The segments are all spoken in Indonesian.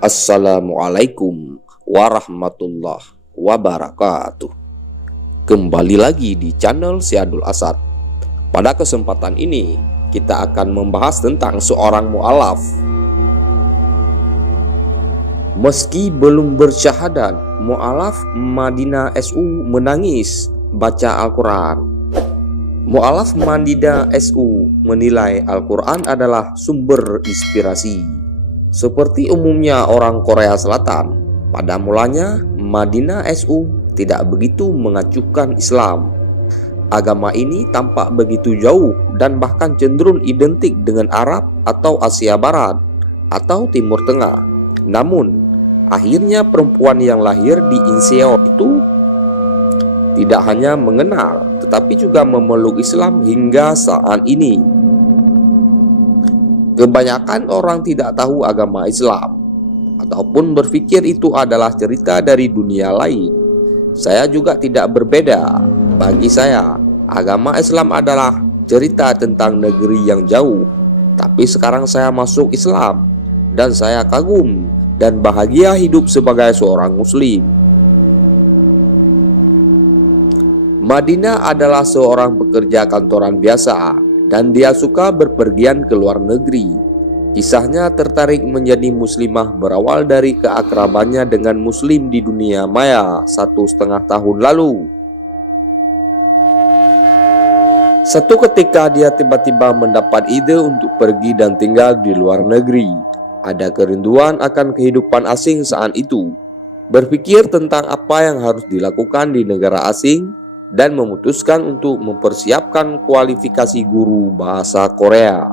Assalamualaikum warahmatullahi wabarakatuh. Kembali lagi di channel Syadul Asad. Pada kesempatan ini kita akan membahas tentang seorang mu'alaf. Meski belum bersyahadat, mu'alaf Madinah SU menangis baca Al-Quran. Mu'alaf Madinah SU menilai Al-Quran adalah sumber inspirasi. Seperti umumnya orang Korea Selatan, pada mulanya Madinah SU tidak begitu mengacuhkan Islam. Agama ini tampak begitu jauh dan bahkan cenderung identik dengan Arab atau Asia Barat atau Timur Tengah. Namun, akhirnya perempuan yang lahir di Incheon itu tidak hanya mengenal, tetapi juga memeluk Islam hingga saat ini. Kebanyakan orang tidak tahu agama Islam ataupun berpikir itu adalah cerita dari dunia lain. Saya juga tidak berbeda. Bagi saya, agama Islam adalah cerita tentang negeri yang jauh. Tapi sekarang saya masuk Islam dan saya kagum dan bahagia hidup sebagai seorang Muslim. Madinah adalah seorang pekerja kantoran biasa dan dia suka berpergian ke luar negeri. Kisahnya tertarik menjadi muslimah berawal dari keakrabannya dengan muslim di dunia maya 1,5 tahun lalu. Satu ketika dia tiba-tiba mendapat ide untuk pergi dan tinggal di luar negeri. Ada kerinduan akan kehidupan asing saat itu. Berpikir tentang apa yang harus dilakukan di negara asing dan memutuskan untuk mempersiapkan kualifikasi guru bahasa Korea.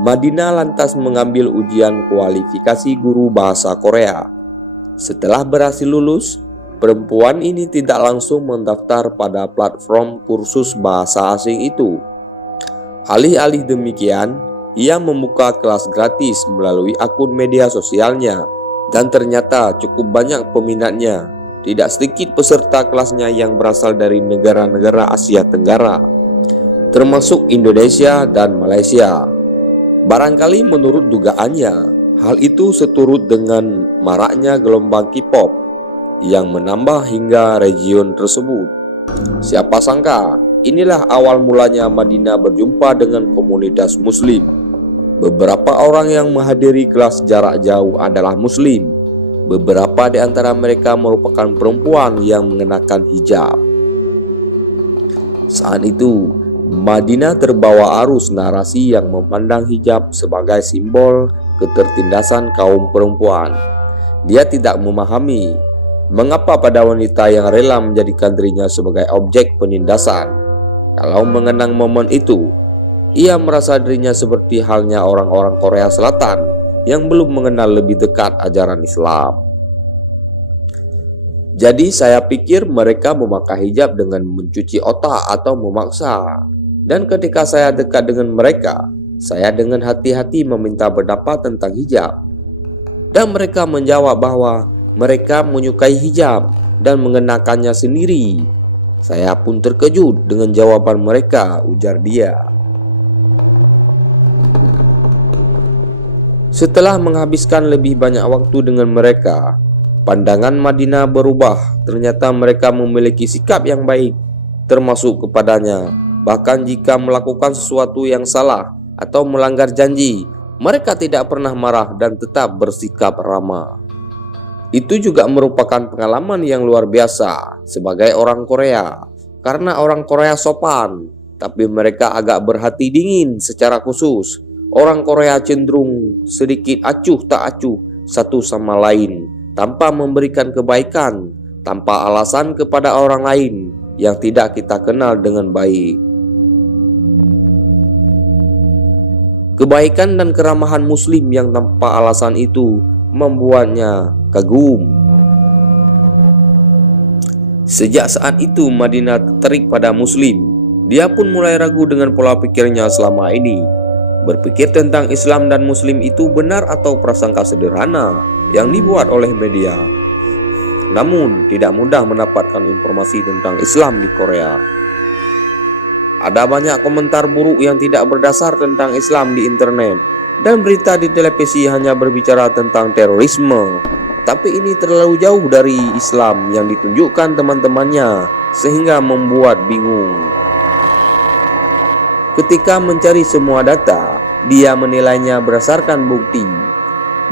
Madinah lantas mengambil ujian kualifikasi guru bahasa Korea. Setelah berhasil lulus, perempuan ini tidak langsung mendaftar pada platform kursus bahasa asing itu. Alih-alih demikian, ia membuka kelas gratis melalui akun media sosialnya dan ternyata cukup banyak peminatnya. Tidak sedikit peserta kelasnya yang berasal dari negara-negara Asia Tenggara, termasuk Indonesia dan Malaysia. Barangkali menurut dugaannya, hal itu seturut dengan maraknya gelombang K-pop yang menambah hingga region tersebut. Siapa sangka, inilah awal mulanya Madinah berjumpa dengan komunitas Muslim. Beberapa orang yang menghadiri kelas jarak jauh adalah Muslim. Beberapa di antara mereka merupakan perempuan yang mengenakan hijab. Saat itu, Madinah terbawa arus narasi yang memandang hijab sebagai simbol ketertindasan kaum perempuan. Dia tidak memahami mengapa pada wanita yang rela menjadikan dirinya sebagai objek penindasan. Kalau mengenang momen itu, ia merasa dirinya seperti halnya orang-orang Korea Selatan yang belum mengenal lebih dekat ajaran Islam. Jadi saya pikir mereka memakai hijab dengan mencuci otak atau memaksa. Dan ketika saya dekat dengan mereka, saya dengan hati-hati meminta pendapat tentang hijab. Dan mereka menjawab bahwa mereka menyukai hijab dan mengenakannya sendiri. Saya pun terkejut dengan jawaban mereka, ujar dia. Setelah menghabiskan lebih banyak waktu dengan mereka, pandangan Madinah berubah. Ternyata mereka memiliki sikap yang baik, termasuk kepadanya. Bahkan jika melakukan sesuatu yang salah atau melanggar janji, mereka tidak pernah marah dan tetap bersikap ramah. Itu juga merupakan pengalaman yang luar biasa sebagai orang Korea. Karena orang Korea sopan, tapi mereka agak berhati dingin secara khusus. Orang Korea cenderung sedikit acuh tak acuh satu sama lain, tanpa memberikan kebaikan, tanpa alasan kepada orang lain yang tidak kita kenal dengan baik. Kebaikan dan keramahan Muslim yang tanpa alasan itu membuatnya kagum. Sejak saat itu Madinah tertarik pada Muslim. Dia pun mulai ragu dengan pola pikirnya selama ini. Berpikir tentang Islam dan Muslim itu benar atau prasangka sederhana yang dibuat oleh media. Namun tidak mudah mendapatkan informasi tentang Islam di Korea. Ada banyak komentar buruk yang tidak berdasar tentang Islam di internet. dan berita di televisi hanya berbicara tentang terorisme. Tapi ini terlalu jauh dari Islam yang ditunjukkan teman-temannya, sehingga membuat bingung. Ketika mencari semua data, dia menilainya berdasarkan bukti.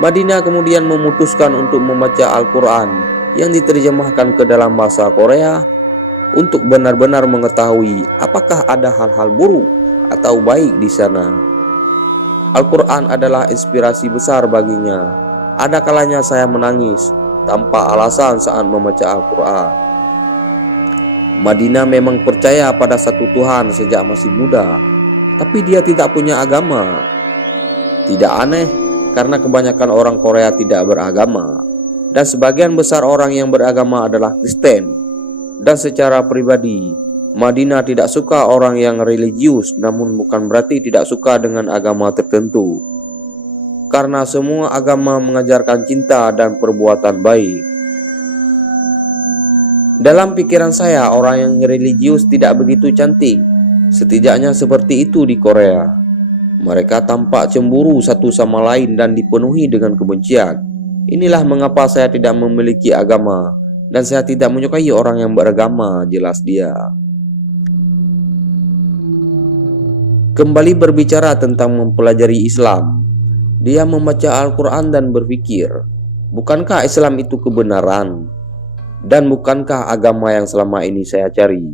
Madinah kemudian memutuskan untuk membaca Al-Quran yang diterjemahkan ke dalam bahasa Korea untuk benar-benar mengetahui apakah ada hal-hal buruk atau baik di sana. Al-Quran adalah inspirasi besar baginya. Ada kalanya saya menangis tanpa alasan saat membaca Al-Quran. Madinah memang percaya pada satu Tuhan sejak masih muda, tapi dia tidak punya agama. Tidak aneh, karena kebanyakan orang Korea tidak beragama, dan sebagian besar orang yang beragama adalah Kristen. Dan secara pribadi, Madinah tidak suka orang yang religius, namun bukan berarti tidak suka dengan agama tertentu. Karena semua agama mengajarkan cinta dan perbuatan baik. Dalam pikiran saya, orang yang religius tidak begitu cantik. Setidaknya seperti itu di Korea. Mereka tampak cemburu satu sama lain dan dipenuhi dengan kebencian. Inilah mengapa saya tidak memiliki agama, dan saya tidak menyukai orang yang beragama, jelas dia. Kembali berbicara tentang mempelajari Islam, dia membaca Al-Quran dan berpikir, bukankah Islam itu kebenaran? Dan bukankah agama yang selama ini saya cari?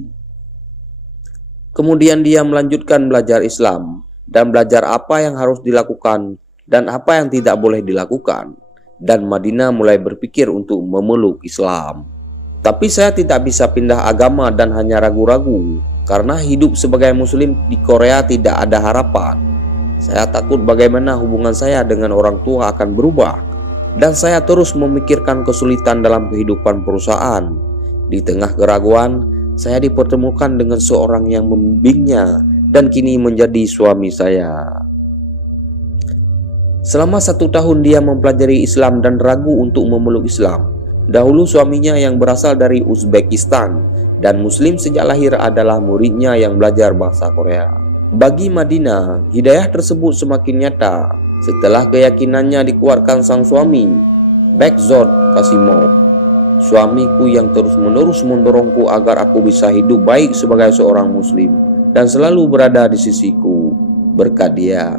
Kemudian dia melanjutkan belajar Islam dan belajar apa yang harus dilakukan dan apa yang tidak boleh dilakukan. Dan Madinah mulai berpikir untuk memeluk Islam. Tapi saya tidak bisa pindah agama dan hanya ragu-ragu, karena hidup sebagai muslim di Korea tidak ada harapan. Saya takut bagaimana hubungan saya dengan orang tua akan berubah, dan saya terus memikirkan kesulitan dalam kehidupan perusahaan. Di tengah keraguan, saya dipertemukan dengan seorang yang membimbingnya dan kini menjadi suami saya. Selama 1 tahun dia mempelajari Islam dan ragu untuk memeluk Islam. Dahulu suaminya yang berasal dari Uzbekistan dan muslim sejak lahir adalah muridnya yang belajar bahasa Korea. Bagi Madinah, hidayah tersebut semakin nyata setelah keyakinannya dikuatkan sang suami, Bekzod Kasimov. Suamiku yang terus-menerus mendorongku agar aku bisa hidup baik sebagai seorang muslim dan selalu berada di sisiku. Berkat dia,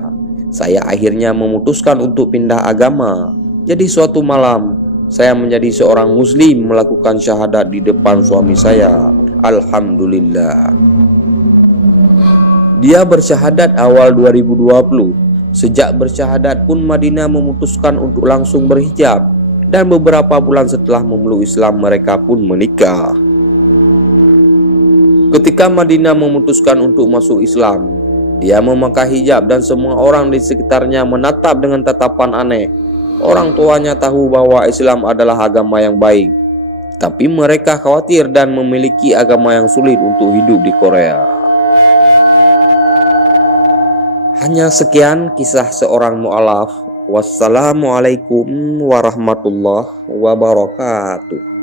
saya akhirnya memutuskan untuk pindah agama. Jadi suatu malam, saya menjadi seorang muslim melakukan syahadat di depan suami saya. Alhamdulillah. Dia bersyahadat awal 2020. Sejak bersyahadat pun Madinah memutuskan untuk langsung berhijab, dan beberapa bulan setelah memeluk Islam mereka pun menikah. Ketika Madinah memutuskan untuk masuk Islam, dia memakai hijab dan semua orang di sekitarnya menatap dengan tatapan aneh. Orang tuanya tahu bahwa Islam adalah agama yang baik, tapi mereka khawatir dan memiliki agama yang sulit untuk hidup di Korea. Hanya sekian kisah seorang mu'alaf. Wassalamualaikum warahmatullahi wabarakatuh.